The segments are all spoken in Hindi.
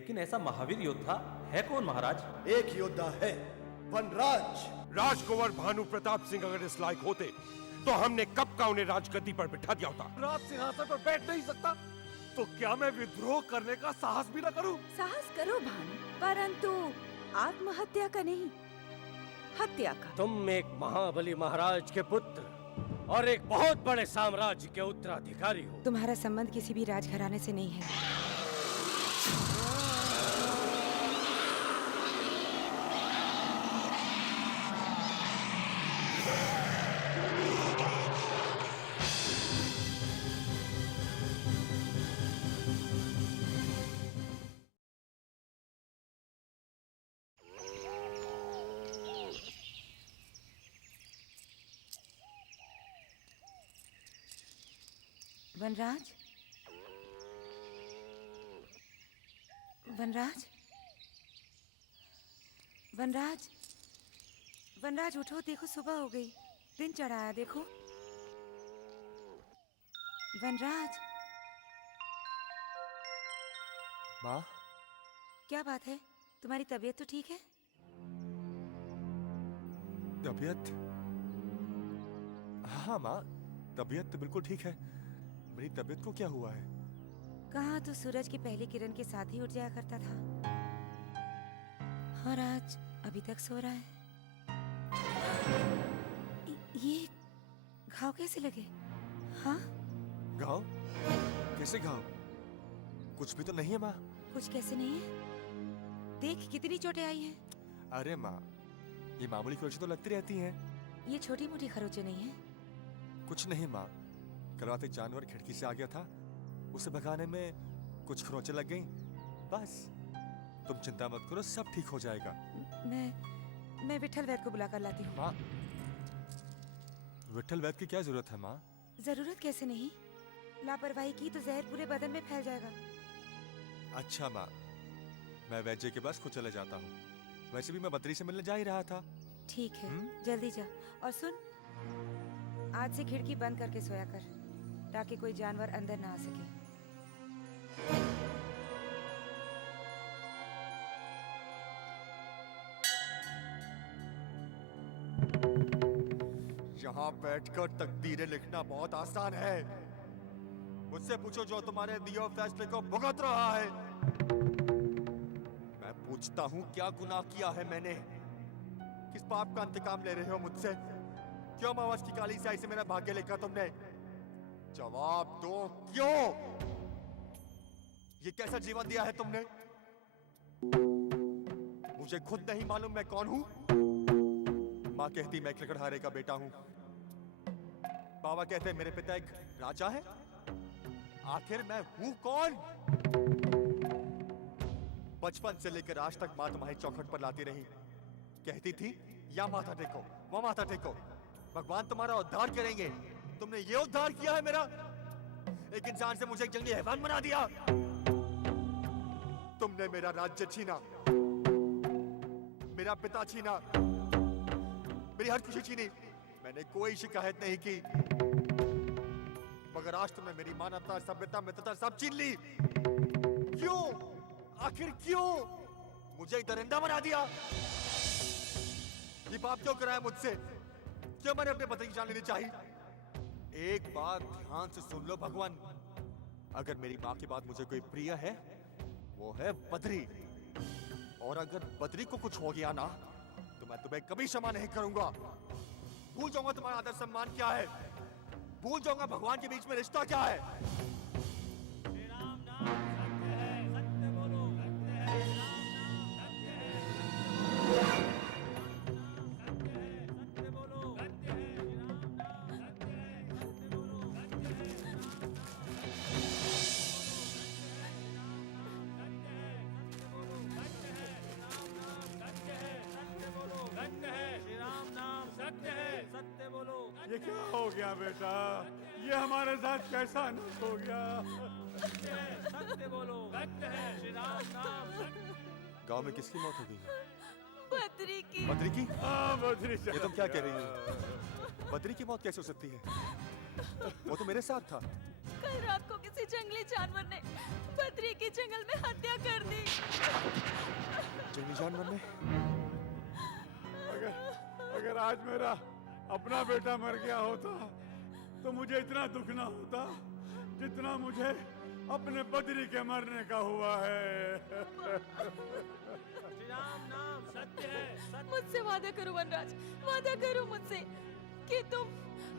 लेकिन ऐसा महावीर योद्धा है कौन महाराज? एक योद्धा है, वनराज। राजकुंवर भानु प्रताप सिंह अगर इस लायक होते तो हमने कब का उन्हें राजगद्दी पर बिठा दिया होता। राज सिंहासन पर बैठ नहीं सकता तो क्या मैं विद्रोह करने का साहस भी न करूं? साहस करो भानु, परंतु आत्महत्या का नहीं, हत्या का। तुम एक महाबली महाराज के पुत्र और एक बहुत बड़े साम्राज्य के उत्तराधिकारी हो। तुम्हारा संबंध किसी भी राजघराने से नहीं है। वनराज, वनराज, वनराज, वनराज उठो, देखो सुबह हो गई, दिन चढ़ाया देखो। वनराज। माँ, क्या बात है, तुम्हारी तबीयत तो ठीक है? तबीयत? हाँ माँ, तबीयत तो बिल्कुल ठीक है। मेरी तबीयत को क्या हुआ है? कहाँ तो सूरज की पहली किरण के साथ ही उठ जाया करता था, और आज अभी तक सो रहा है। ये घाव कैसे लगे? हाँ, घाव? कैसे घाव? कुछ भी तो नहीं है माँ। कुछ कैसे नहीं है? देख कितनी चोटें आई हैं। अरे माँ, ये मामूली खरोंचें तो लगती रहती हैं। ये छोटी मोटी खरोंचें नहीं हैं। कुछ नहीं माँ, कल रात एक जानवर खिड़की से आ गया था, उसे भगाने में कुछ खरोंचें लग गईं, बस। तुम चिंता मत करो, सब ठीक हो जाएगा। मैं विठल वैद्य को बुलाकर लाती हूँ। माँ, विठल वैद्य की क्या जरूरत है माँ? जरूरत कैसे नहीं, लापरवाही की तो जहर पूरे बदन में फैल जाएगा। अच्छा माँ, मैं वैद्य के पास खुद चले जाता हूँ। वैसे भी मैं बद्री से मिलने जा ही रहा था। ठीक है, जल्दी जा। और सुन, आज से खिड़की बंद करके सोया कर, ताकि कोई जानवर अंदर ना आ सके। यहाँ बैठकर तकदीरें लिखना बहुत आसान है। मुझसे पूछो जो तुम्हारे दिए फैसले को भुगत रहा है। मैं पूछता हूँ, क्या गुनाह किया है मैंने? किस पाप का इंतकाम ले रहे हो मुझसे? क्यों मावस की काली स्याही से मेरा भाग्य लिखा तुमने? जवाब दो, क्यों? ये कैसा जीवन दिया है तुमने? मुझे खुद नहीं मालूम मैं कौन हूं। माँ कहती मैं एक लकड़हारे का बेटा हूं। बाबा कहते मेरे पिता एक राजा है। आखिर मैं हूं कौन? बचपन से लेकर आज तक माँ तुम्हारी चौखट पर लाती रही, कहती थी या माथा टेको, वो माथा टेको, भगवान तुम्हारा उद्धार करेंगे। तुमने ये उद्धार किया है मेरा? एक इंसान से मुझे एक जंगली हैवान बना दिया। तुमने मेरा राज्य छीना, मेरा पिता छीना, मेरी हर खुशी छीनी। मैंने कोई शिकायत नहीं की, मगर आज तुमने मेरी मानवता, सभ्यता, मित्रता सब छीन ली। क्यों? आखिर क्यों? मुझे दरिंदा बना दिया। ये पाप क्यों कराया मुझसे? क्यों मैंने अपने पति की जान लेनी चाहिए? एक बात ध्यान से सुन लो भगवान, अगर मेरी माँ की बात मुझे कोई प्रिय है, वो है बद्री। और अगर बद्री को कुछ हो गया ना, तो मैं तुम्हें कभी क्षमा नहीं करूंगा। भूल जाऊंगा तुम्हारा आदर सम्मान क्या है, भूल जाऊंगा भगवान के बीच में रिश्ता क्या है। सत्य बोलो। ये क्या हो गया बेटा? ये हमारे साथ कैसा अनर्थ हो गया? सत्य बोलो। सत्य है, श्री राम नाम सत्य। गांव में किसकी मौत हो गई है? बद्री की। बद्री की? हाँ, बद्री। ये तुम क्या कह रही हो? बद्री की मौत कैसे हो सकती है? वो तो मेरे साथ था। कल रात को किसी जंगली जानवर ने बद्री के जंगल में हत्या कर दी। जंगली जानवर ने? अगर आज मेरा अपना बेटा मर गया होता तो मुझे इतना दुख ना होता जितना मुझे अपने बद्री के मरने का हुआ है। श्री राम नाम सत्य है, सत्य। मुझसे वादा करो वनराज, वादा करो मुझसे कि तुम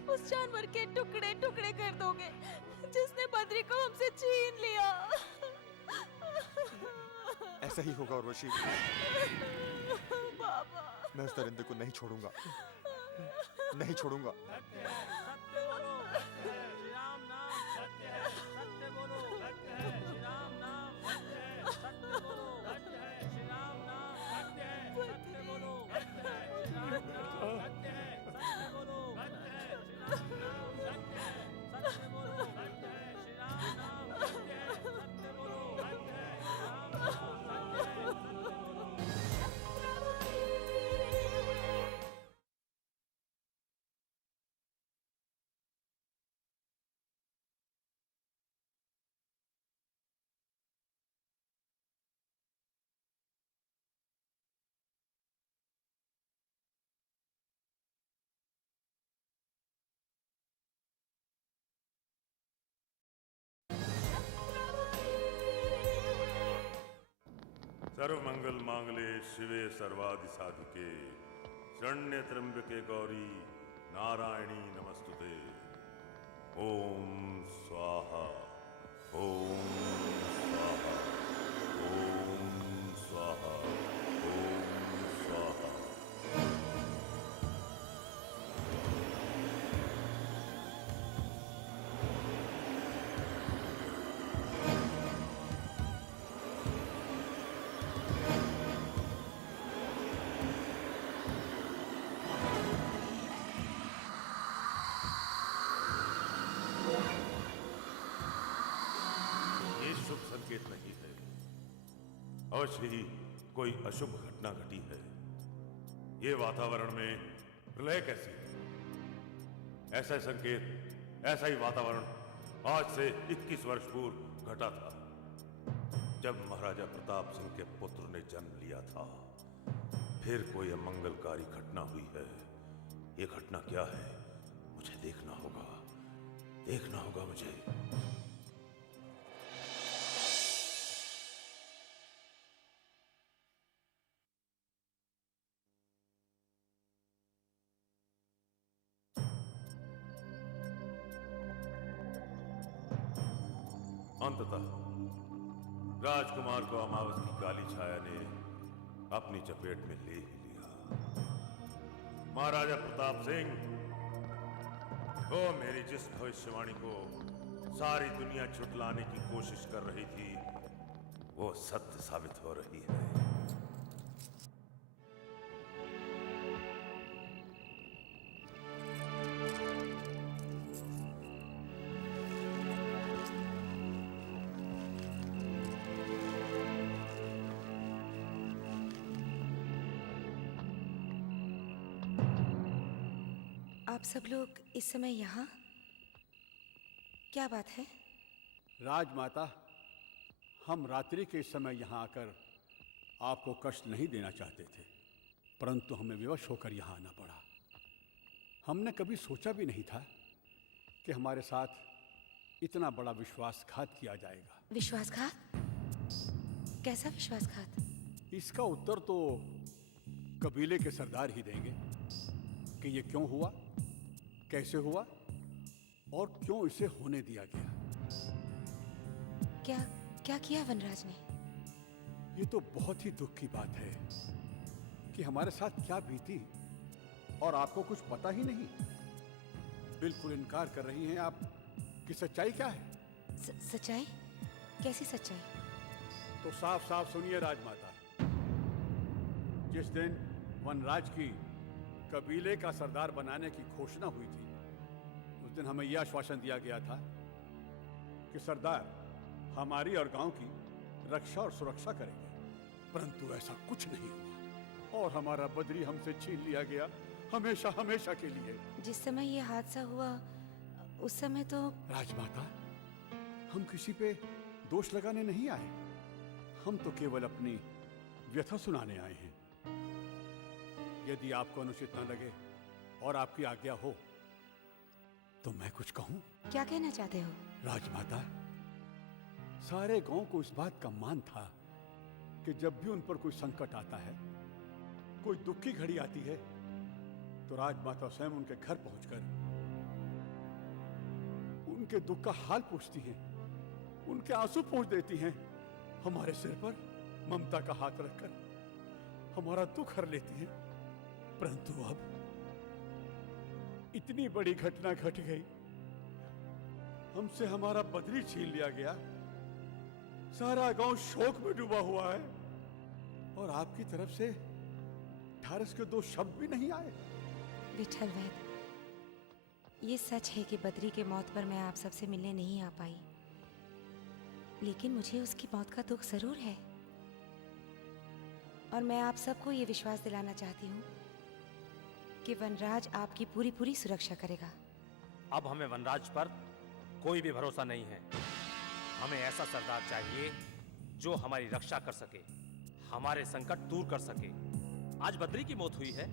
उस जानवर के टुकड़े टुकड़े कर दोगे जिसने बद्री को हमसे छीन लिया। ऐसा ही होगा उर्वशी। बाबा, मैं उस दरिंदे को नहीं छोड़ूंगा, नहीं छोड़ूंगा। सत्य बोलो, श्री राम नाम सत्य है, सत्य बोलो, श्री राम नाम सत्य है, सत्य बोलो, श्री राम नाम सत्य है, सत्य बोलो, श्री राम नाम सत्य है, सत्य बोलो, श्री राम नाम सत्य है, सत्य बोलो, श्री राम नाम सत्य है, सत्य बोलो, श्री राम नाम सत्य है, सत्य बोलो। सर्वमंगल मांगले शिवे सर्वादि साधिके शरण्य त्र्यंबके गौरी नारायणी नमस्तुते। ओम स्वाहा ओम स्वाहा ओम स्वाहा ओम स्वाहा। शुभ संकेत नहीं है, अवश्य ही कोई अशुभ घटना घटी है। ये वातावरण में प्रलय कैसी है? ऐसा संकेत, ऐसा ही वातावरण आज से 21 वर्ष पूर्व घटा था, जब महाराजा प्रताप सिंह के पुत्र ने जन्म लिया था। फिर कोई अमंगलकारी घटना हुई है। ये घटना क्या है? मुझे देखना होगा, देखना होगा मुझे। अंततः राजकुमार को अमावस की काली छाया ने अपनी चपेट में ले ही लिया। महाराजा प्रताप सिंह, वो मेरी जिस भविष्यवाणी को सारी दुनिया झुठलाने की कोशिश कर रही थी, वो सत्य साबित हो रही है। आप सब लोग इस समय यहाँ? क्या बात है? राजमाता, हम रात्रि के इस समय यहाँ आकर आपको कष्ट नहीं देना चाहते थे, परंतु हमें विवश होकर यहाँ आना पड़ा। हमने कभी सोचा भी नहीं था कि हमारे साथ इतना बड़ा विश्वासघात किया जाएगा। विश्वासघात? कैसा विश्वासघात? इसका उत्तर तो कबीले के सरदार ही देंगे कि ये क्यों हुआ, कैसे हुआ और क्यों इसे होने दिया गया। क्या क्या किया वनराज ने? ये तो बहुत ही दुख की बात है कि हमारे साथ क्या बीती और आपको कुछ पता ही नहीं। बिल्कुल इनकार कर रही हैं आप कि सच्चाई क्या है। सच्चाई? कैसी सच्चाई? तो साफ साफ सुनिए राजमाता, जिस दिन वनराज की कबीले का सरदार बनाने की घोषणा हुई थी, उस दिन हमें यह आश्वासन दिया गया था कि सरदार हमारी और गांव की रक्षा और सुरक्षा करेंगे, परंतु ऐसा कुछ नहीं हुआ और हमारा बद्री हमसे छीन लिया गया, हमेशा हमेशा के लिए। जिस समय ये हादसा हुआ उस समय तो राजमाता, हम किसी पे दोष लगाने नहीं आए, हम तो केवल अपनी व्यथा सुनाने आए हैं। यदि आपको अनुचित न लगे और आपकी आज्ञा हो तो मैं कुछ कहूं। क्या कहना चाहते हो? राजमाता, सारे गांव को इस बात का मान था कि जब भी उन पर कोई संकट आता है, कोई दुख की घड़ी आती है, तो राजमाता स्वयं उनके घर पहुंचकर उनके दुख का हाल पूछती हैं, उनके आंसू पोंछ देती हैं, हमारे सिर पर ममता का हाथ रखकर हमारा दुख हर लेती हैं। परंतु अब इतनी बड़ी घटना घट गई, हमसे हमारा बदरी छीन लिया गया, सारा गांव शोक में डूबा हुआ है और आपकी तरफ से ढारस के दो शब्द भी नहीं आए। विठल वैद, ये सच है कि बद्री के मौत पर मैं आप सबसे मिलने नहीं आ पाई, लेकिन मुझे उसकी मौत का दुख जरूर है और मैं आप सबको ये विश्वास दिलाना चाहती हूँ कि वनराज आपकी पूरी पूरी सुरक्षा करेगा। अब हमें वनराज पर कोई भी भरोसा नहीं है। हमें ऐसा सरदार चाहिए जो हमारी रक्षा कर सके, हमारे संकट दूर कर सके। आज बद्री की मौत हुई है,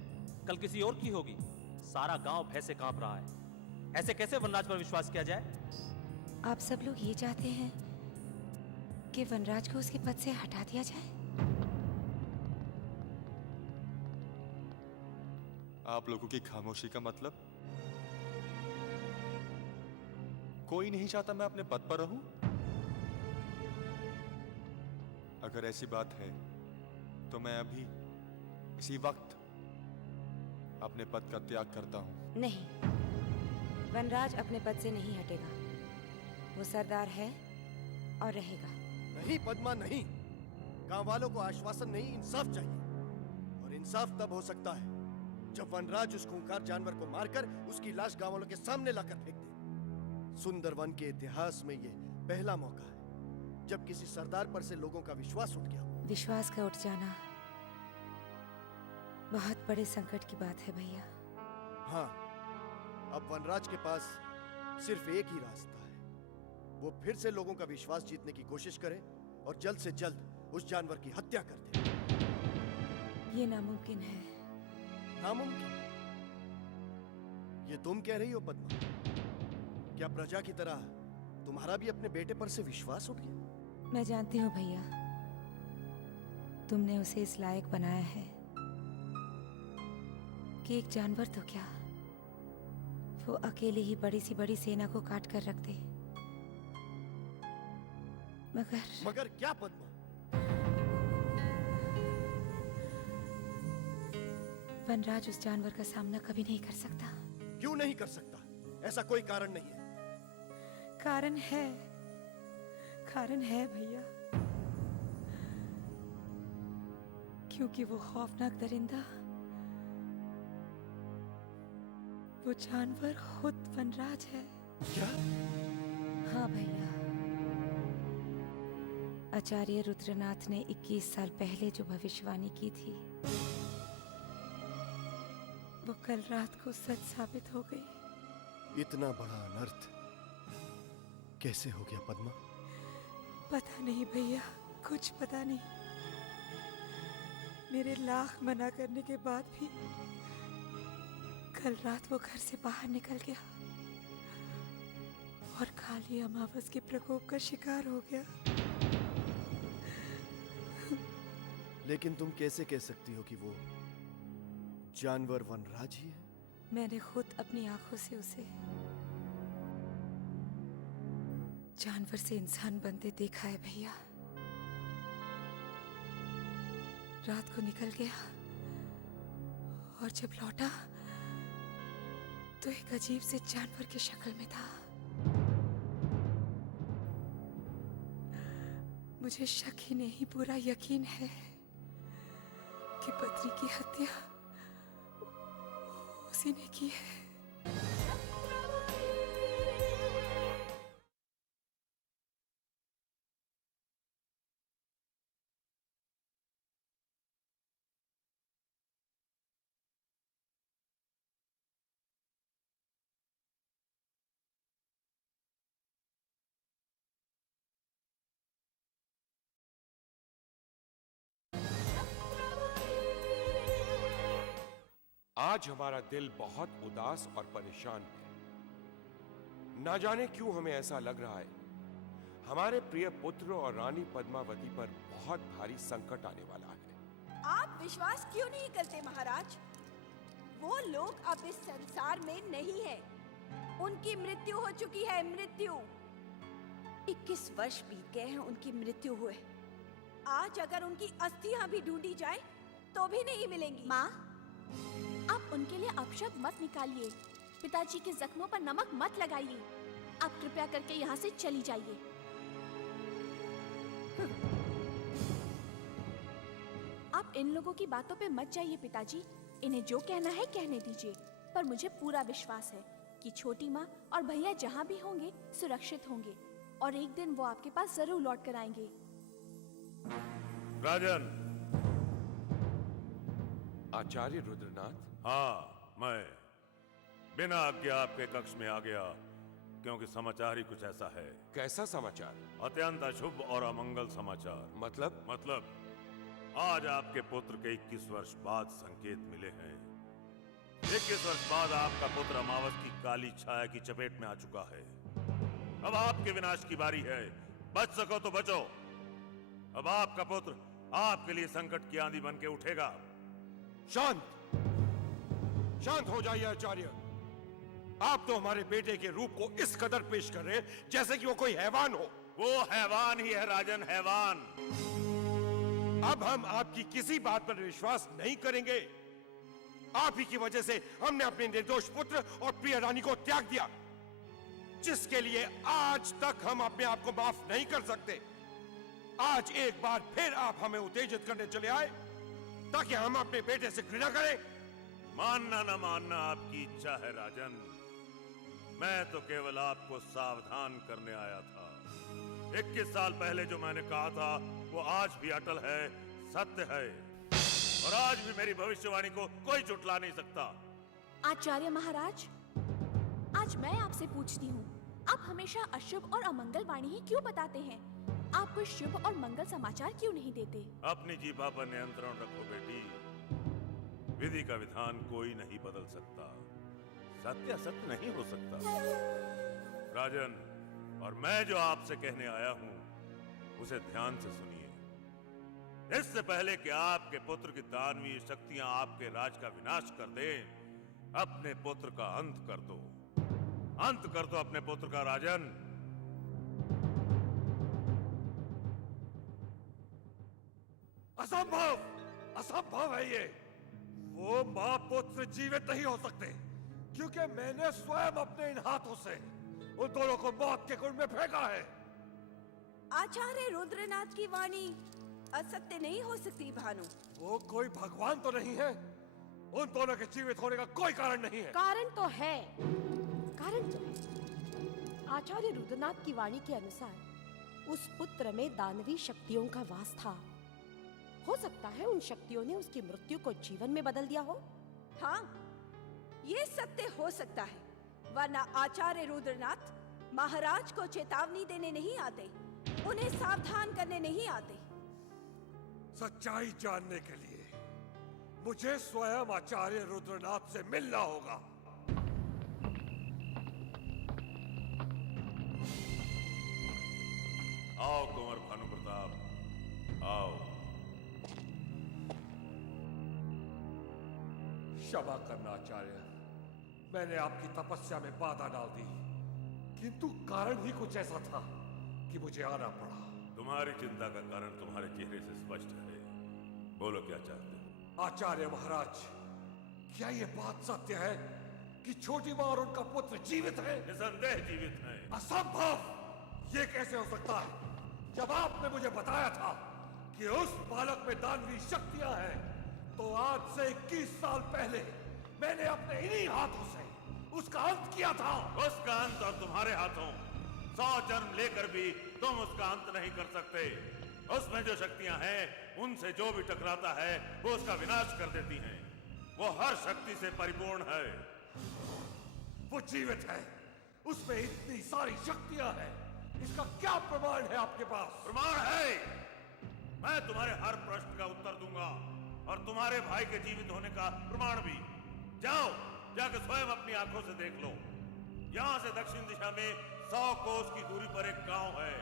कल किसी और की होगी। सारा गांव भय से कांप रहा है। ऐसे कैसे वनराज पर विश्वास किया जाए? आप सब लोग ये चाहते हैं कि वनराज को उसके पद से हटा दिया जाए? आप लोगों की खामोशी का मतलब? कोई नहीं चाहता मैं अपने पद पर रहूं? अगर ऐसी बात है तो मैं अभी इसी वक्त अपने पद का त्याग करता हूं। नहीं, वनराज अपने पद से नहीं हटेगा। वो सरदार है और रहेगा। नहीं पद्मा, नहीं। गांव वालों को आश्वासन नहीं, इंसाफ चाहिए। और इंसाफ तब हो सकता है जब वनराज उस खूंखार जानवर को मारकर उसकी लाश गांव वालों के सामने लाकर फेंक दे। सुंदरवन के इतिहास में ये पहला मौका है जब किसी सरदार पर से लोगों का विश्वास उठ गया। विश्वास का उठ जाना बहुत बड़े संकट की बात है भैया। हाँ, अब वनराज के पास सिर्फ एक ही रास्ता है। वो फिर से लोगों का विश्वास जीतने की कोशिश करे और जल्द से जल्द उस जानवर की हत्या कर दे। ये नामुमकिन है। नामुमकिन? ये तुम कह रही हो पद्मा? क्या प्रजा की तरह तुम्हारा भी अपने बेटे पर से विश्वास उठ गया? मैं जानती हूँ भैया, तुमने उसे इस लायक बनाया है कि एक जानवर तो क्या, वो अकेले ही बड़ी सी बड़ी सेना को काट कर रख दे। मगर क्या पद्मा? वनराज उस जानवर का सामना कभी नहीं कर सकता। क्यों नहीं कर सकता? ऐसा कोई कारण नहीं है। कारण है, कारण है भैया। क्योंकि वो खौफनाक दरिंदा, वो जानवर खुद वनराज है। क्या? हाँ भैया, आचार्य रुद्रनाथ ने 21 साल पहले जो भविष्यवाणी की थी वो कल रात को सच साबित हो गई। इतना बड़ा अनर्थ कैसे हो गया पद्मा? पता नहीं भैया, कुछ पता नहीं। मेरे लाख मना करने के बाद भी कल रात वो घर से बाहर निकल गया और काली अमावस के प्रकोप का शिकार हो गया। लेकिन तुम कैसे कह सकती हो कि वो जानवर वनराज ही है? मैंने खुद अपनी आंखों से उसे जानवर से इंसान बनते देखा है भैया। रात को निकल गया और जब लौटा तो एक अजीब से जानवर की शक्ल में था। मुझे शक ही नहीं, पूरा यकीन है कि बद्री की हत्या उसी ने की है। आज हमारा दिल बहुत उदास और परेशान है। ना जाने क्यों हमें ऐसा लग रहा है हमारे प्रिय पुत्र और रानी पद्मावती पर बहुत भारी संकट आने वाला है। आप विश्वास क्यों नहीं करते महाराज? वो लोग अब इस संसार में नहीं है। उनकी मृत्यु हो चुकी है, मृत्यु। 21 वर्ष बीत गए हैं उनकी मृत्यु हुए। आज अगर उनकी अस्थियां भी ढूंढी जाए तो भी नहीं मिलेंगी। माँ, आप उनके लिए अपशब्द मत निकालिए। पिताजी के जख्मों पर नमक मत लगाइए। आप कृपया करके यहाँ से चली जाइए। आप इन लोगों की बातों पे मत जाइए पिताजी। इन्हें जो कहना है कहने दीजिए। पर मुझे पूरा विश्वास है कि छोटी माँ और भैया जहाँ भी होंगे सुरक्षित होंगे और एक दिन वो आपके पास जरूर लौट कर आएंगे। राजन। आचार्य रुद्रनाथ। हाँ, मैं बिना आज्ञा आपके कक्ष में आ गया क्योंकि समाचार ही कुछ ऐसा है। कैसा समाचार? अत्यंत अशुभ और अमंगल समाचार। मतलब आज आपके पुत्र के 21 वर्ष बाद संकेत मिले हैं। 21 वर्ष बाद आपका पुत्र अमावस की काली छाया की चपेट में आ चुका है। अब आपके विनाश की बारी है। बच सको तो बचो। अब आपका पुत्र आपके लिए संकट की आंधी बन के उठेगा। शांत हो जाइए आचार्य। आप तो हमारे बेटे के रूप को इस कदर पेश कर रहे हैं जैसे कि वो कोई हैवान हो। वो हैवान ही है राजन, हैवान। अब हम आपकी किसी बात पर विश्वास नहीं करेंगे। आप ही की वजह से हमने अपने निर्दोष पुत्र और प्रिय रानी को त्याग दिया, जिसके लिए आज तक हम अपने आप को माफ नहीं कर सकते। आज एक बार फिर आप हमें उत्तेजित करने चले आए ताकि हम अपने बेटे से घृणा करें। मानना ना मानना आपकी इच्छा है राजन। मैं तो केवल आपको सावधान करने आया था। 21 साल पहले जो मैंने कहा था वो आज भी अटल है, सत्य है और आज भी मेरी भविष्यवाणी को कोई झुठला नहीं सकता। आचार्य महाराज, आज मैं आपसे पूछती हूँ, आप हमेशा अशुभ और अमंगल वाणी ही क्यों बताते हैं? आप कुछ शुभ और मंगल समाचार क्यों नहीं देते? अपनी जीभा पर नियंत्रण रखो बेटी। विधि का विधान कोई नहीं बदल सकता। सत्य असत्य नहीं हो सकता। राजन, और मैं जो आपसे कहने आया हूं उसे ध्यान से सुनिए। इससे पहले कि आपके पुत्र की दानवीय शक्तियां आपके राज का विनाश कर दें, अपने पुत्र का अंत कर दो। अंत कर दो अपने पुत्र का राजन। असंभव, असंभव है ये। वो मां पुत्र जीवित नहीं हो सकते क्योंकि मैंने स्वयं अपने इन हाथों से उन दोनों को मौत के कुंड में फेंका है। आचार्य रुद्रनाथ की वाणी असत्य नहीं हो सकती भानु। वो कोई भगवान तो नहीं है। उन दोनों के जीवित होने का कोई कारण नहीं है। कारण तो है। आचार्य रुद्रनाथ की वाणी के अनुसार उस पुत्र में दानवी शक्तियों का वास था। हो सकता है उन शक्तियों ने उसकी मृत्यु को जीवन में बदल दिया हो। हाँ, ये सत्य हो सकता है, वरना आचार्य रुद्रनाथ महाराज को चेतावनी देने नहीं आते, उन्हें सावधान करने नहीं आते। सच्चाई जानने के लिए मुझे स्वयं आचार्य रुद्रनाथ से मिलना होगा। आओ कुंवर भानु प्रताप, आओ। क्षमा करना आचार्य, मैंने आपकी तपस्या में बाधा डाल दी, किंतु कारण ही कुछ ऐसा था कि मुझे आना पड़ा। तुम्हारी चिंता का कारण तुम्हारे चेहरे से स्पष्ट है। बोलो क्या चाहते हो? आचार्य महाराज, क्या ये बात सत्य है कि छोटी मां और उनका पुत्र जीवित है? निसंदेह जीवित है। असंभव! ये कैसे हो सकता है जब आपने मुझे बताया था कि उस बालक में दानवी शक्तियां हैं, तो आज से 21 साल पहले मैंने अपने इन्हीं हाथों से उसका अंत किया था। उसका अंत और तुम्हारे हाथों 100 जन्म लेकर भी तुम उसका अंत नहीं कर सकते। उसमें जो शक्तियां हैं, उनसे जो भी टकराता है वो उसका विनाश कर देती हैं। वो हर शक्ति से परिपूर्ण है। वो जीवित है, उसमें इतनी सारी शक्तियां हैं, इसका क्या प्रमाण है आपके पास? प्रमाण है। मैं तुम्हारे हर प्रश्न का उत्तर दूंगा और तुम्हारे भाई के जीवित होने का प्रमाण भी। जाओ, जाकर स्वयं अपनी आंखों से देख लो। यहां से दक्षिण दिशा में 100 कोस की दूरी पर एक गांव है,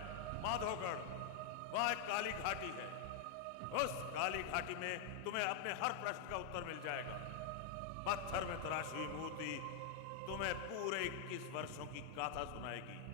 माधोगढ़। वहां एक काली घाटी है। उस काली घाटी में तुम्हें अपने हर प्रश्न का उत्तर मिल जाएगा। पत्थर में तराशी हुई मूर्ति तुम्हें पूरे 21 वर्षों की गाथा सुनाएगी।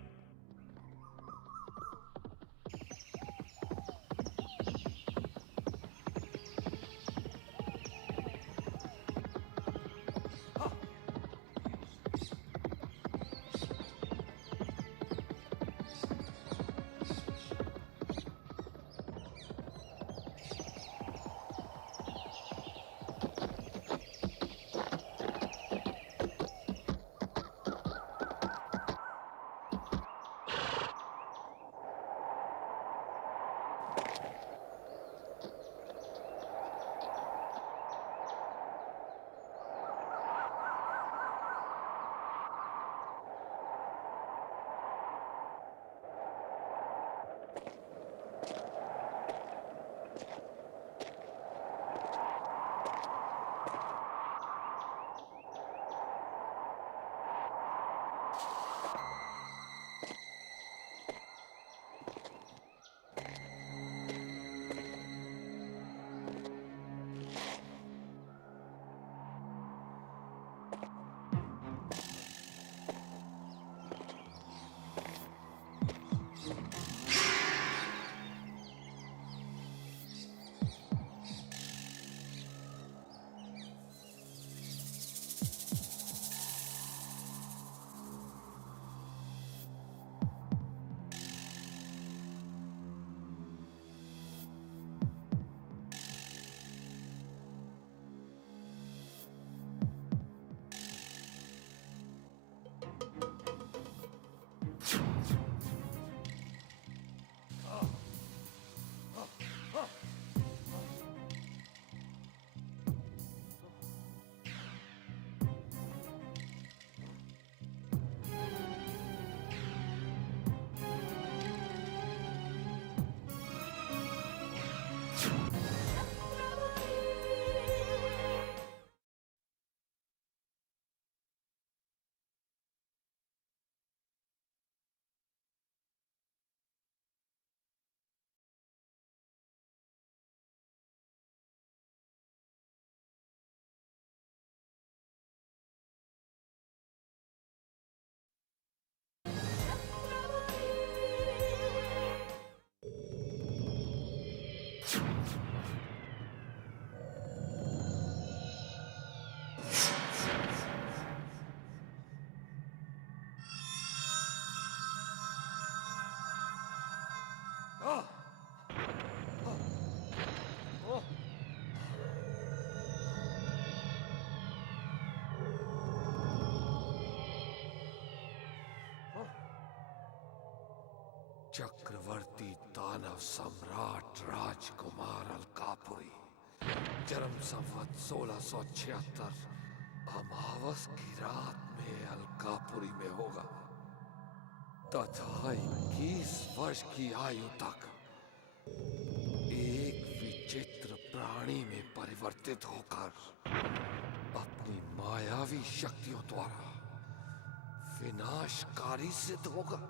चक्रवर्ती दानव सम्राट राजकुमार अलकापुरी जन्म संवत 1676 अमावस की रात में अलकापुरी में होगा तथा 21 वर्ष की आयु तक एक विचित्र प्राणी में परिवर्तित होकर अपनी मायावी शक्तियों द्वारा विनाशकारी सिद्ध होगा।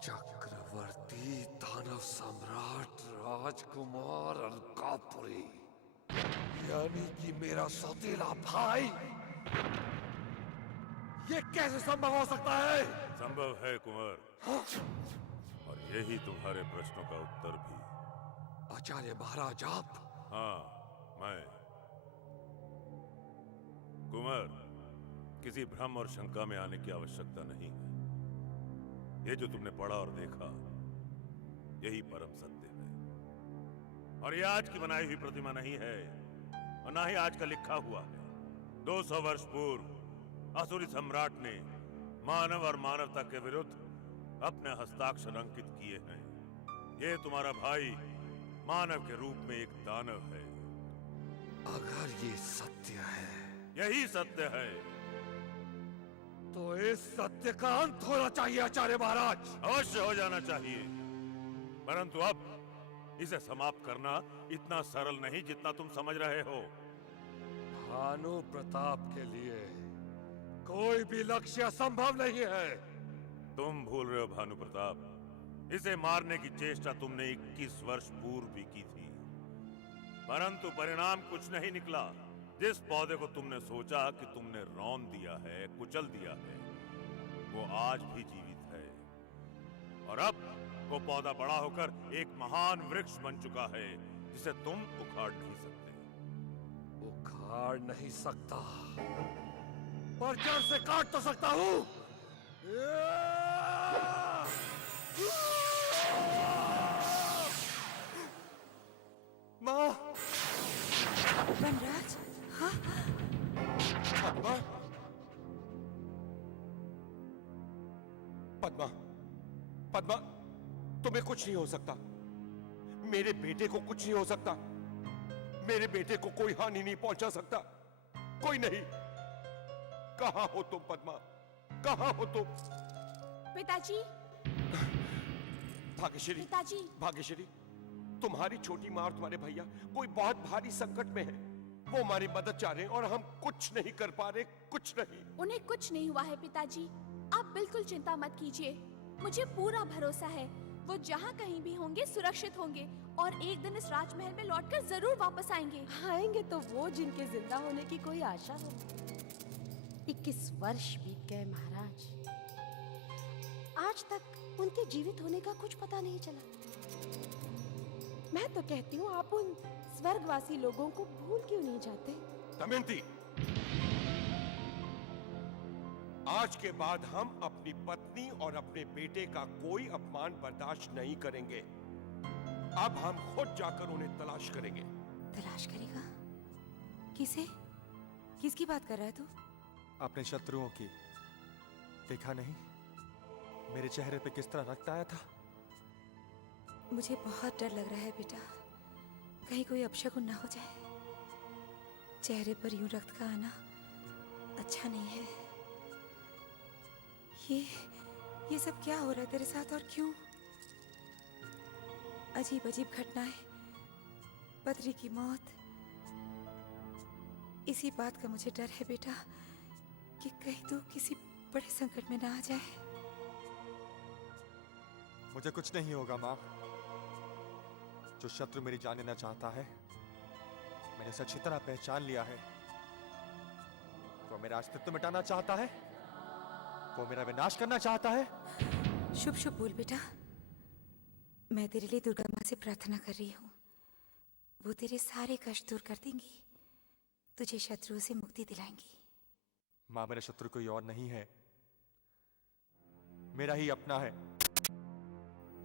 चक्रवर्ती दानव सम्राट राजकुमार अलकापुरी यानी कि मेरा सौतेला भाई, ये कैसे संभव हो सकता है? संभव है कुंवर। और यही तुम्हारे प्रश्नों का उत्तर भी। आचार्य महाराज आप? हाँ मैं। कुंवर, किसी भ्रम और शंका में आने की आवश्यकता नहीं है। ये जो तुमने पढ़ा और देखा यही परम सत्य है। और ये आज की बनाई हुई प्रतिमा नहीं है और ना ही आज का लिखा हुआ है। 200 वर्ष पूर्व असुरी सम्राट ने मानव और मानवता के विरुद्ध अपने हस्ताक्षर अंकित किए हैं। ये तुम्हारा भाई मानव के रूप में एक दानव है। अगर ये सत्य है, यही सत्य है, तो इस सत्य का अंत होना चाहिए आचार्य महाराज। अवश्य हो जाना चाहिए, परंतु अब इसे समाप्त करना इतना सरल नहीं जितना तुम समझ रहे हो। भानु प्रताप के लिए कोई भी लक्ष्य असंभव नहीं है। तुम भूल रहे हो भानु प्रताप, इसे मारने की चेष्टा तुमने 21 वर्ष पूर्व भी की थी, परंतु परिणाम कुछ नहीं निकला। जिस पौधे को तुमने सोचा कि तुमने रौंद दिया है, कुचल दिया है, वो आज भी जीवित है और अब वो पौधा बड़ा होकर एक महान वृक्ष बन चुका है जिसे तुम उखाड़ नहीं सकते। उखाड़ नहीं सकता, पर जड़ से काट तो सकता हूं। माँ! वनराज, हाँ? पद्मा, पद्मा, पद्मा, तुम्हें कुछ नहीं हो सकता। मेरे बेटे को कुछ नहीं हो सकता। मेरे बेटे को कोई हानि नहीं पहुंचा सकता, कोई नहीं। कहां हो तुम पद्मा? कहां हो तुम? पिताजी, भाग्यश्री, पिताजी, भाग्यश्री, तुम्हारी छोटी माँ और तुम्हारे भैया कोई बहुत भारी संकट में है। वो हमारी मदद चाह रहे हैं और हम कुछ नहीं कर पा रहे, कुछ नहीं। उन्हें कुछ नहीं हुआ है पिताजी, आप बिल्कुल चिंता मत कीजिए। मुझे पूरा भरोसा है वो जहाँ कहीं भी होंगे सुरक्षित होंगे और एक दिन इस राजमहल में लौटकर जरूर वापस आएंगे। आएंगे तो वो जिनके जिंदा होने की कोई आशा हो। 21 वर्ष बीत गए महाराज, आज तक उनके जीवित होने का कुछ पता नहीं चला। मैं तो कहती हूँ आप उन स्वर्गवासी लोगों को भूल क्यों नहीं जाते? दमयंती, आज के बाद हम अपनी पत्नी और अपने बेटे का कोई अपमान बर्दाश्त नहीं करेंगे। अब हम खुद जाकर उन्हें तलाश करेंगे। तलाश करेगा? किसे? किसकी बात कर रहा है तू? अपने शत्रुओं की। देखा नहीं मेरे चेहरे पे किस तरह रक्त आया था? मुझे बहुत डर लग रहा है बेटा, कहीं कोई अपशकुन ना हो जाए। चेहरे पर यूं रक्त का आना अच्छा नहीं है। ये सब क्या हो रहा है तेरे साथ और क्यों? अजीब अजीब घटनाएं, बद्री की मौत। इसी बात का मुझे डर है बेटा कि कहीं तू किसी बड़े संकट में ना आ जाए। मुझे कुछ नहीं होगा माँ। जो शत्रु मेरी जान लेना चाहता है, मैंने उसे अच्छी तरह पहचान लिया है। वो मेरा अस्तित्व मिटाना चाहता है, वो मेरा विनाश करना चाहता है। शुभ शुभ बोल बेटा। मैं तेरे लिए दुर्गा माँ से प्रार्थना कर रही हूँ, वो तेरे सारे कष्ट दूर कर देंगी, तुझे शत्रुओं से मुक्ति दिलाएंगी। माँ, मेरा शत्रु कोई और नहीं है, मेरा ही अपना है।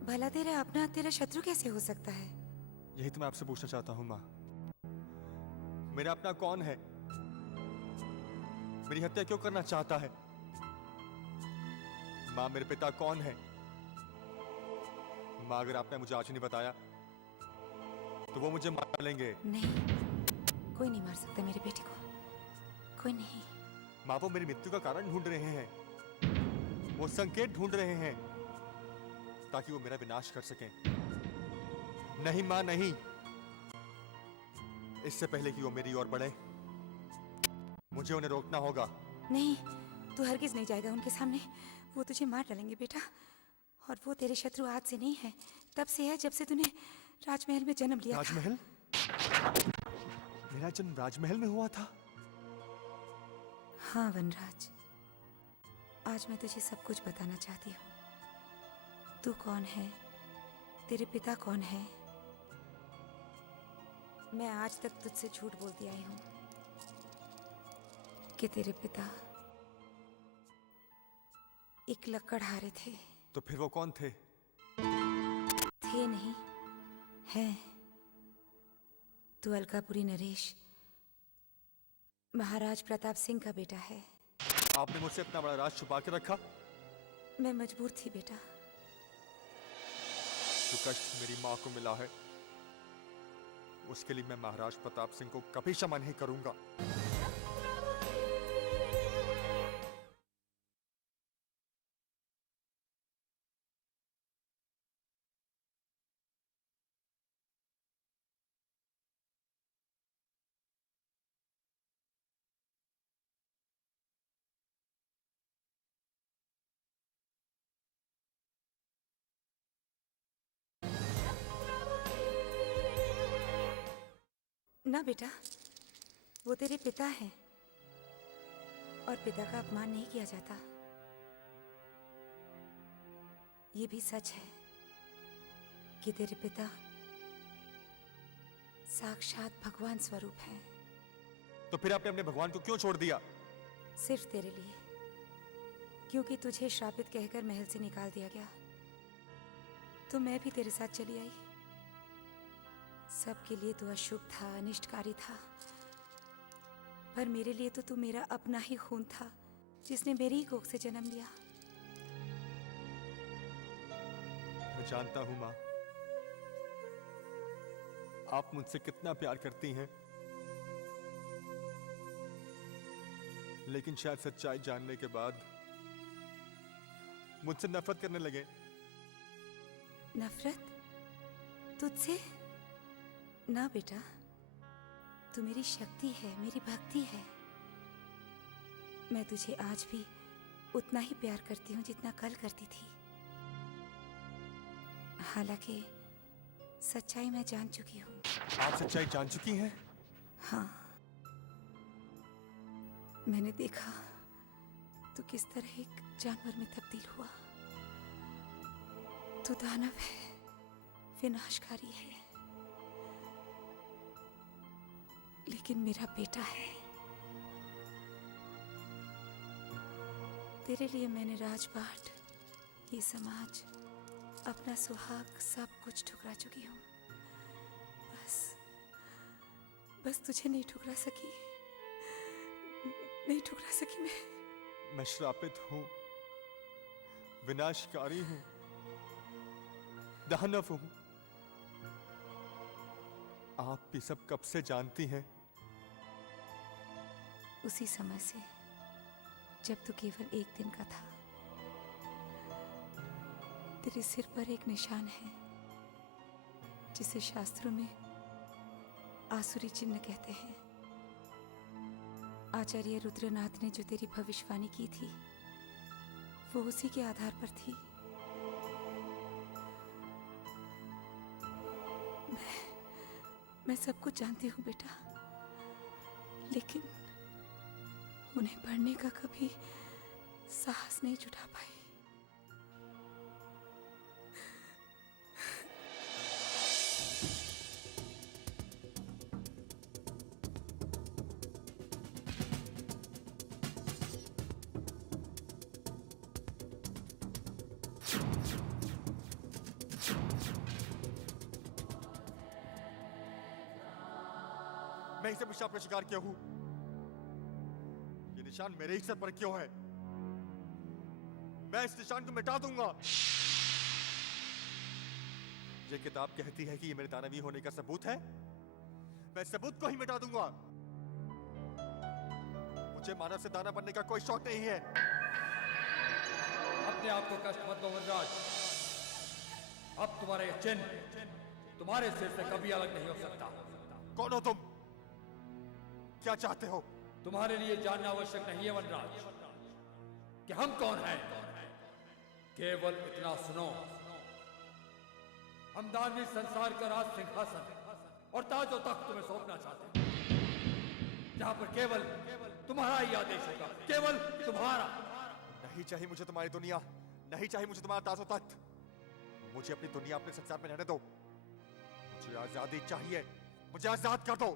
भला तेरा अपना तेरा शत्रु कैसे हो सकता है? यही तो मैं आपसे पूछना चाहता हूँ माँ। मेरा अपना कौन है? मेरी हत्या क्यों करना चाहता है? माँ, मेरे पिता कौन है? माँ, अगर आपने मुझे आज नहीं बताया तो वो मुझे मार लेंगे। नहीं, कोई नहीं मार सकता मेरे बेटे को, कोई नहीं। माँ, वो मेरी मृत्यु का कारण ढूंढ रहे हैं, वो संकेत ढूंढ रहे हैं ताकि वो मेरा विनाश कर सकें। नहीं माँ, नहीं। इससे पहले कि वो मेरी ओर बढ़े, मुझे उन्हें रोकना होगा। नहीं, तू हरगिज नहीं जाएगा उनके सामने, वो तुझे मार डालेंगे बेटा। और वो तेरे शत्रु आज से नहीं है, तब से है जब से तूने राजमहल में जन्म लिया। राजमहल? मेरा जन्म राजमहल में हुआ था? हाँ वनराज, आज मैं तुझे सब कुछ बताना चाहती हूँ। तू कौन है, तेरे पिता कौन है। मैं आज तक तुझसे झूठ बोलती आई हूँ कि तेरे पिता एक लकड़हारे थे। तो फिर वो कौन थे? थे नहीं, हैं। तू अलकापुरी नरेश, महाराज प्रताप सिंह का बेटा है। आपने मुझसे अपना बड़ा राज छुपा के रखा? मैं मजबूर थी बेटा। जो कष्ट मेरी माँ को मिला है, उसके लिए मैं महाराज प्रताप सिंह को कभी क्षमा नहीं करूंगा। ना बेटा, वो तेरे पिता हैं और पिता का अपमान नहीं किया जाता। ये भी सच है कि तेरे पिता साक्षात भगवान स्वरूप हैं। तो फिर आपने अपने भगवान को क्यों छोड़ दिया? सिर्फ तेरे लिए, क्योंकि तुझे श्रापित कहकर महल से निकाल दिया गया, तो मैं भी तेरे साथ चली आई। सबके लिए तू अशुभ था, अनिष्टकारी था, पर मेरे लिए तो तू मेरा अपना ही खून था, जिसने मेरी ही कोख से जन्म लिया। मैं जानता हूं माँ, आप मुझसे कितना प्यार करती हैं, लेकिन शायद सच्चाई जानने के बाद मुझसे नफरत करने लगे। नफरत? तुझसे? ना बेटा, तू मेरी शक्ति है, मेरी भक्ति है। मैं तुझे आज भी उतना ही प्यार करती हूँ जितना कल करती थी। हालांकि सच्चाई मैं जान चुकी हूँ। आप सच्चाई जान चुकी हैं? हाँ, मैंने देखा तू किस तरह एक जानवर में तब्दील हुआ। तू दानव है, विनाशकारी है, लेकिन मेरा बेटा है। तेरे लिए मैंने राजपाट, ये समाज, अपना सुहाग, सब कुछ ठुकरा चुकी हूँ। बस तुझे नहीं ठुकरा सकी, नहीं ठुकरा सकी मैं श्रापित हूं, विनाशकारी हूं, दानव हूं। आप भी सब कब से जानती हैं? उसी समय से जब तू केवल एक दिन का था। तेरे सिर पर एक निशान है जिसे शास्त्रों में आसुरी चिन्ह कहते हैं। आचार्य रुद्रनाथ ने जो तेरी भविष्यवाणी की थी, वो उसी के आधार पर थी। मैं सब कुछ जानती हूँ बेटा, लेकिन उन्हें पढ़ने का कभी साहस नहीं जुटा पाई। मैं इसे पिशाब का शिकार क्यों हूं? ये निशान मेरे ही सर पर क्यों है? मैं इस निशान को मिटा दूंगा। ये किताब कहती है कि ये मेरे दानवी होने का सबूत है। मैं सबूत को ही मिटा दूंगा। मुझे मानव से दानव बनने का कोई शौक नहीं है। अपने आप को कष्ट मत दो वनराज। अब तुम्हारे ये चिन्ह तुम्हारे सिर से कभी अलग नहीं हो सकता। कौन हो तुम? क्या चाहते हो? तुम्हारे लिए जानना आवश्यक नहीं है वनराज कि हम कौन हैं। केवल इतना सुनो, हम दानवी संसार का राज सिंहासन और ताजो तख्त तुम्हें सौंपना चाहते हैं, जहां पर केवल तुम्हारा ही आदेश होगा, केवल तुम्हारा। नहीं चाहिए मुझे तुम्हारी दुनिया, नहीं चाहिए मुझे तुम्हारा ताजो तख्त। मुझे अपनी दुनिया, अपने संसार में रहने दो। मुझे आजादी चाहिए, मुझे आजाद कर दो।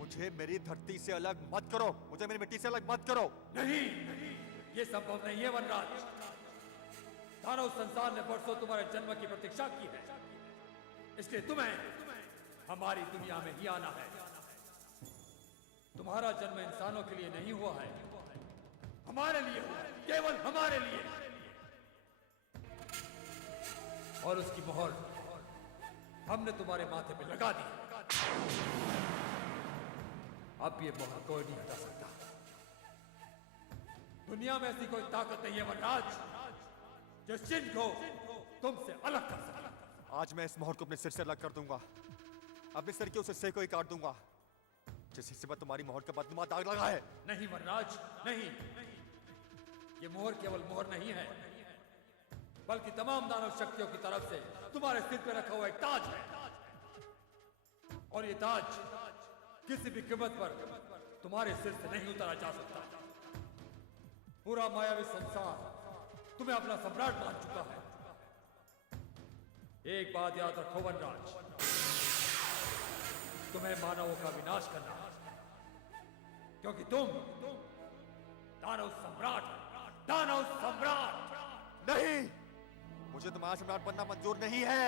मुझे मेरी धरती से अलग मत करो, मुझे मेरी मिट्टी से अलग मत करो। नहीं, ये संभव नहीं है वनराज। दानव संसार ने बरसों तुम्हारे जन्म की प्रतीक्षा की है, इसलिए तुम्हें हमारी दुनिया में ही आना है। तुम्हारा जन्म इंसानों के लिए नहीं हुआ है, हमारे लिए हुआ है, केवल हमारे लिए। और उसकी मोहर हमने तुम्हारे माथे पे लगा दी। अब ये मोहर कोई नहीं हटा सकता। दुनिया में ऐसी कोई ताकत नहीं है वनराज जो चिन्ह को तुमसे अलग कर सके। आज मैं इस मोहर को अपने सिर से अलग कर दूंगा, अपने सिर के उस हिस्से को ही काट दूंगा जिस हिस्से पर तुम्हारी मोहर का बदनुमा दाग लगा है। नहीं वनराज, नहीं। ये मोहर केवल मोहर नहीं है, बल्कि तमाम दानव शक्तियों की तरफ से तुम्हारे सिर पे रखा हुआ एक ताज है। और ये ताज किसी भी कीमत पर तुम्हारे सिर से नहीं उतारा जा सकता। पूरा मायावी संसार तुम्हें अपना सम्राट मान चुका है। एक बात याद रखो वनराज, तुम्हें मानवों का विनाश करना है, क्योंकि तुम दानव सम्राट हो, दानव सम्राट। नहीं, मुझे तुम्हारा सम्राट बनना मंजूर नहीं है।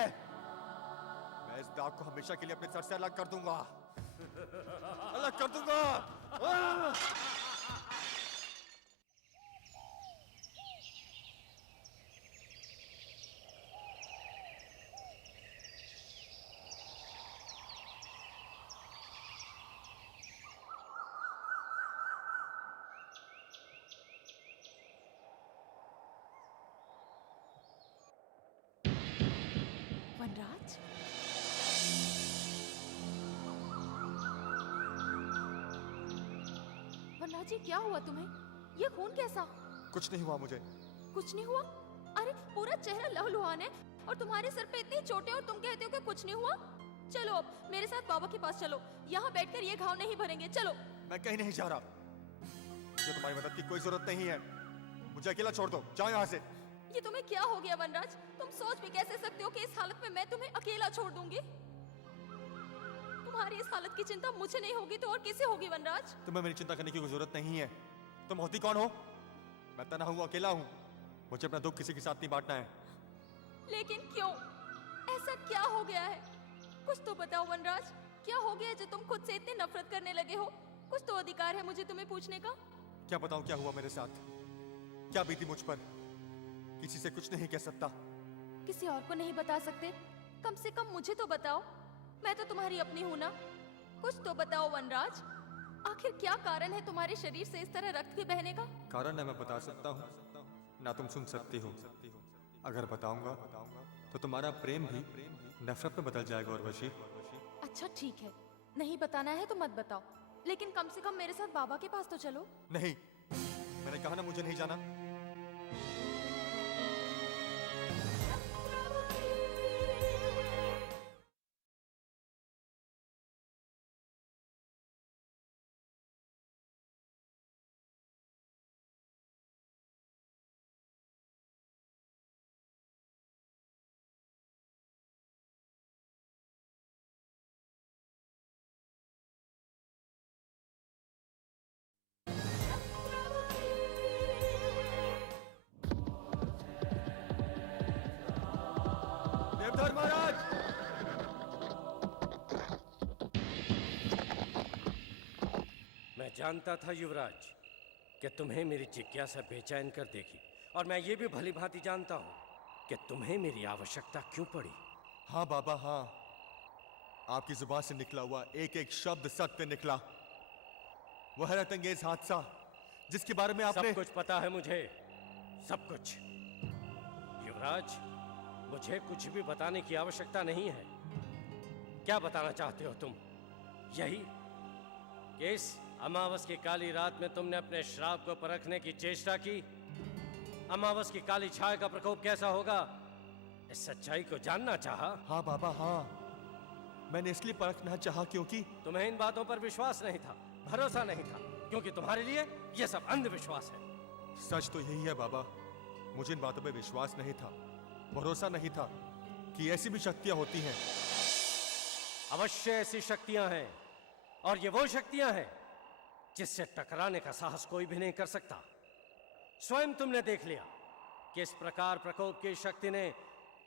मैं इस दाग को हमेशा के लिए अपने सर से अलग कर दूंगा, अलग कर दूंगा। वनराज, वनराज जी क्या हुआ तुम्हें? ये खून कैसा? कुछ नहीं हुआ मुझे। कुछ नहीं हुआ? अरे पूरा चेहरा लहूलुहान है और तुम्हारे सर पे इतनी चोटें और तुम कहते हो कि कुछ नहीं हुआ। चलो अब मेरे साथ बाबा के पास चलो, यहाँ बैठकर ये घाव नहीं भरेंगे। चलो। मैं कहीं नहीं जा रहा, मुझे तुम्हारी मदद की कोई जरूरत नहीं है। मुझे अकेला छोड़ दो, जाओ यहाँ से। ये तुम्हें क्या हो गया वनराज? तुम सोच भी कैसे सकते हो कि इस हालत में मैं तुम्हें अकेला छोड़ दूंगी? तुम्हारी इस हालत की चिंता मुझे नहीं होगी तो और किसे होगी वनराज? तुम्हें मेरी चिंता करने की कोई जरूरत नहीं है। तुम होती कौन हो? मैं तना हूँ, अकेला हूँ। मुझे अपना दुख किसी के साथ नहीं बांटना है। लेकिन क्यों? ऐसा क्या हो गया है? कुछ तो बताओ वनराज, क्या हो गया जो तुम खुद से इतनी नफरत करने लगे हो? कुछ तो अधिकार है मुझे तुम्हें पूछने का। क्या बताऊं क्या हुआ मेरे साथ, क्या बीती मुझ पर? किसी से कुछ नहीं कह सकता। किसी और को नहीं बता सकते? कम से कम मुझे तो बताओ, मैं तो तुम्हारी अपनी हूं ना। कुछ तो बताओ वनराज, आखिर क्या कारण है तुम्हारे शरीर से इस तरह रक्त के बहने का? कारण न मैं बता सकता हूँ, ना तुम सुन सकती हो। अगर बताऊंगा तो तुम्हारा प्रेम भी नफरत में बदल जाएगा उर्वशी। अच्छा ठीक है, नहीं बताना है तो मत बताओ, लेकिन कम से कम मेरे साथ बाबा के पास तो चलो। नहीं, मैंने कहा ना मुझे नहीं जाना। देवधर महाराज! मैं जानता था युवराज कि तुम्हें मेरी जिज्ञासा बेचैन कर देगी, और मैं ये भी भली भांति जानता हूँ कि तुम्हें मेरी आवश्यकता क्यों पड़ी। हाँ बाबा हाँ, आपकी जुबान से निकला हुआ एक एक शब्द सत्य निकला। वह हैरतअंगेज हादसा जिसके बारे में आपने... सब कुछ पता है मुझे, सब कुछ। युवराज, मुझे कुछ भी बताने की आवश्यकता नहीं है। क्या बताना चाहते हो तुम? यही कि इस अमावस की काली रात में तुमने अपने श्राप को परखने की चेष्टा की। अमावस की काली छाया का प्रकोप कैसा होगा, इस सच्चाई को जानना चाहा। हाँ बाबा हाँ, मैंने इसलिए परखना चाहा क्योंकि तुम्हें इन बातों पर विश्वास नहीं था, भरोसा नहीं था, क्योंकि तुम्हारे लिए यह सब अंधविश्वास है। सच तो यही है बाबा, मुझे इन बातों पे विश्वास नहीं था, भरोसा नहीं था कि ऐसी भी शक्तियां होती हैं। अवश्य ऐसी शक्तियां हैं, और ये वो शक्तियां हैं जिससे टकराने का साहस कोई भी नहीं कर सकता। स्वयं तुमने देख लिया कि इस प्रकार प्रकोप की शक्ति ने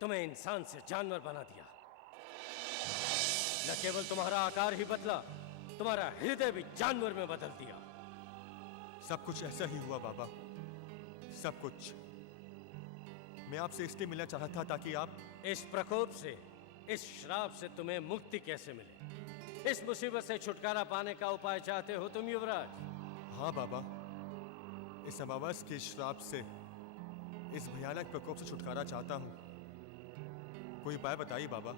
तुम्हें इंसान से जानवर बना दिया। न केवल तुम्हारा आकार ही बदला, तुम्हारा हृदय भी जानवर में बदल दिया। सब कुछ ऐसा ही हुआ बाबा, सब कुछ। मैं आपसे इसलिए मिलना चाहा था ताकि आप... इस प्रकोप से, इस श्राप से तुम्हें मुक्ति कैसे मिले, इस मुसीबत से छुटकारा पाने का उपाय चाहते हो तुम युवराज? हाँ बाबा, इस अमावस के श्राप से, इस भयानक प्रकोप से छुटकारा चाहता हूँ। कोई उपाय बताइए बाबा।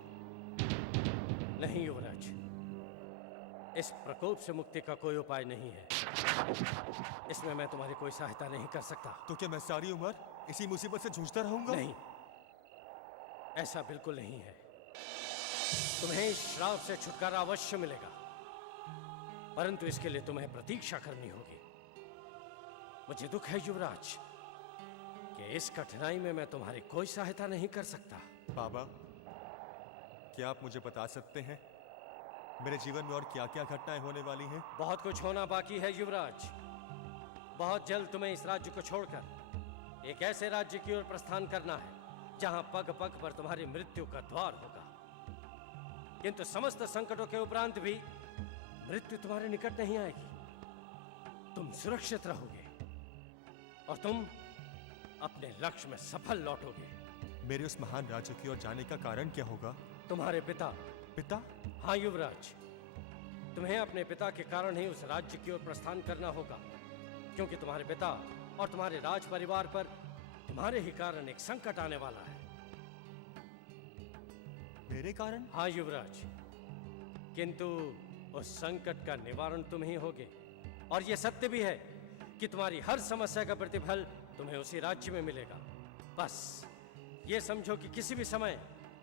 नहीं युवराज, इस प्रकोप से मुक्ति का कोई उपाय नहीं है। इसमें मैं तुम्हारी कोई सहायता नहीं कर सकता। तो क्या मैं सारी उम्र इसी मुसीबत से जूझता रहूंगा? नहीं, ऐसा बिल्कुल नहीं है। तुम्हें इस श्राप से छुटकारा अवश्य मिलेगा, परंतु इसके लिए तुम्हें प्रतीक्षा करनी होगी। मुझे दुख है युवराज कि इस कठिनाई में मैं तुम्हारी कोई सहायता नहीं कर सकता। बाबा, क्या आप मुझे बता सकते हैं मेरे जीवन में और क्या-क्या घटनाएं होने वाली हैं? बहुत कुछ होना बाकी है युवराज। बहुत जल्द तुम्हें इस राज्य को छोड़कर एक ऐसे राज्य की ओर प्रस्थान करना है जहां पग पग पर तुम्हारी मृत्यु का द्वार होगा। किंतु समस्त संकटों के उपरांत भी मृत्यु तुम्हारे निकट नहीं आएगी। तुम सुरक्षित रहोगे और तुम अपने लक्ष्य में सफल लौटोगे। मेरे उस महान राज्य की ओर जाने का कारण क्या होगा? तुम्हारे पिता। पिता? हाँ युवराज, तुम्हें अपने पिता के कारण ही उस राज्य की ओर प्रस्थान करना होगा, क्योंकि तुम्हारे पिता और तुम्हारे राज परिवार पर तुम्हारे ही कारण एक संकट आने वाला है। मेरे कारण? हाँ युवराज, किंतु उस संकट का निवारण तुम ही होगे। और यह सत्य भी है कि तुम्हारी हर समस्या का प्रतिफल तुम्हें उसी राज्य में मिलेगा। बस ये समझो कि किसी भी समय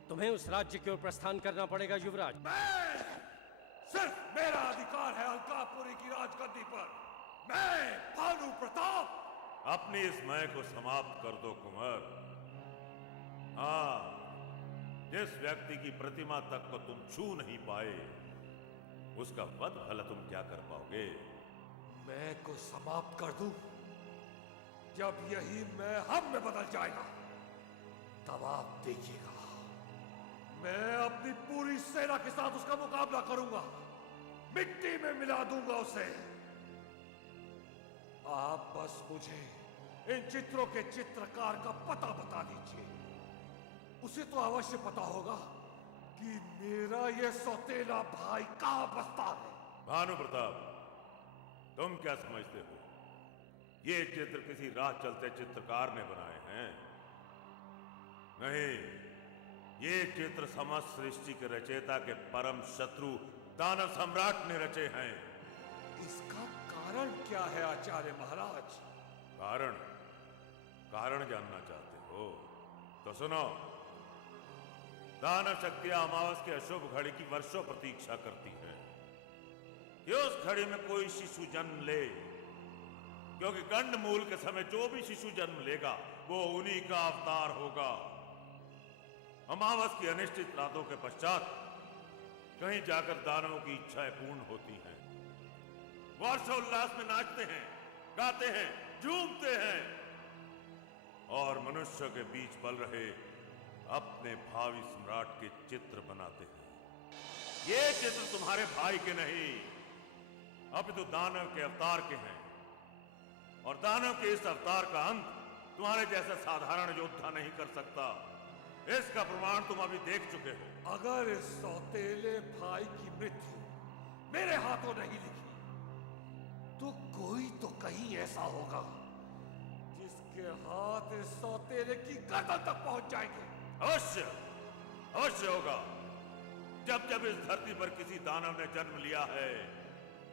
तुम्हें उस राज्य की ओर प्रस्थान करना पड़ेगा युवराज। सिर्फ मेरा अधिकार है अलकापुरी की राजगद्दी पर। मैं भानु प्रताप। अपनी इस मैं को समाप्त कर दो कुंवर। हाँ, जिस व्यक्ति की प्रतिमा तक को तुम छू नहीं पाए, उसका वध भला तुम क्या कर पाओगे? मैं को समाप्त कर दूं? जब यही मैं हम में बदल जाएगा, तब आप देखिएगा। मैं अपनी पूरी सेना के साथ उसका मुकाबला करूंगा, मिट्टी में मिला दूंगा उसे। आप बस मुझे इन चित्रों के चित्रकार का पता बता दीजिए। उसे तो अवश्य पता होगा कि मेरा ये सौतेला भाई कहां बसता है। भानु प्रताप, तुम क्या समझते हो ये चित्र किसी राह चलते चित्रकार ने बनाए हैं? नहीं, ये चित्र समस्त सृष्टि के रचयिता के परम शत्रु दानव सम्राट ने रचे हैं। इसका कारण क्या है आचार्य महाराज? कारण जानना चाहते हो तो सुनो। दानव शक्तियां अमावस के अशुभ घड़ी की वर्षों प्रतीक्षा करती हैं कि उस घड़ी में कोई शिशु जन्म ले, क्योंकि कंडमूल के समय जो भी शिशु जन्म लेगा वो उन्हीं का अवतार होगा। अमावस की अनिश्चित रातों के पश्चात कहीं जाकर दानवों की इच्छाएं पूर्ण होती हैं। वो हर्षोल्लास में नाचते हैं, गाते हैं, झूमते हैं और मनुष्यों के बीच पल रहे अपने भावी सम्राट के चित्र बनाते हैं। ये चित्र तुम्हारे भाई के नहीं, अपितु दानव के अवतार के हैं। और दानव के इस अवतार का अंत तुम्हारे जैसा साधारण योद्धा नहीं कर सकता। इसका प्रमाण तुम अभी देख चुके हो। अगर इस सौतेले भाई की मृत्यु मेरे हाथों नहीं लिखी, तो कोई तो कहीं ऐसा होगा जिसके हाथ इस सौतेले की गर्दन तक पहुंच जाएंगे। अवश्य होगा। जब जब इस धरती पर किसी दानव ने जन्म लिया है,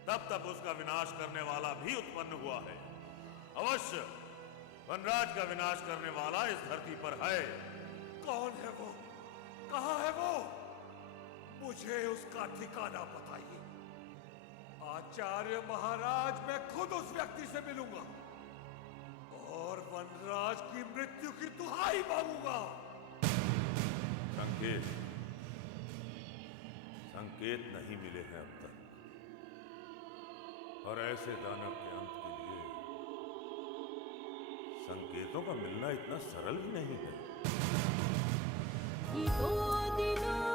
तब तब उसका विनाश करने वाला भी उत्पन्न हुआ है। अवश्य वनराज का विनाश करने वाला इस धरती पर है। कौन है वो? कहां है वो? मुझे उसका ठिकाना बताइए। आचार्य महाराज, मैं खुद उस व्यक्ति से मिलूंगा और वनराज की मृत्यु की दुहाई मांगूंगा। संकेत नहीं मिले हैं अब तक, और ऐसे दानव के अंत के लिए संकेतों का मिलना इतना सरल ही नहीं है। ये 2 दिनों